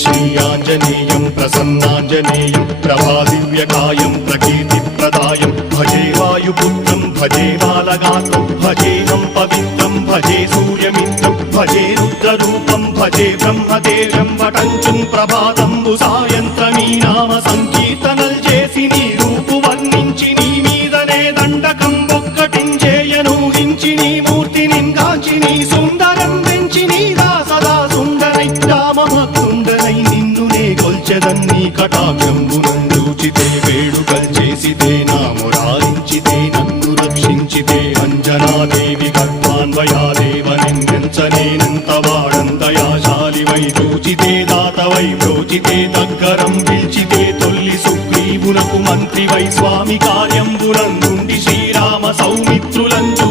श्रीयाञ्जनेयं प्रसन्नाञ्जनेयं प्रभादिव्यकायं प्रकीर्तिप्रदायं भजे वायुपुत्रं भजे बालगात्रं भजेऽहं पवित्रं भजे सूर्यमित्रं भजे रुद्ररूपं भजे ब्रह्मदेवं वटञ्चुं प्रभाతంబు సాయంత్రమీ నామ సంకీర్తనల్ చేసి నీ రూపు వర్ణించి నీ మీదనే దండకం ఒక్కటించేయను హించి నీ మూర్తి నింగాంచి నీ సుందరం పెంచి నీ సదా సుందరై రామభక్తుండనై నిన్నునే కొల్చెదన్ని కటాక్షంబునందూచితే వేడుకల్ చేసితే నా మురారించితే నన్ను రక్షించితే అంజనాదేవి గర్భాన్వయాదేవనిందించనేనంత వాడంతయాశాలివై చూచితే దాతవై బ్రోచితే దగ్గరం పిలిచితే తొల్లి సుగ్రీవునకు మంత్రివై స్వామి కార్యంబునందుండి శ్రీరామ సౌమిత్రులంచూ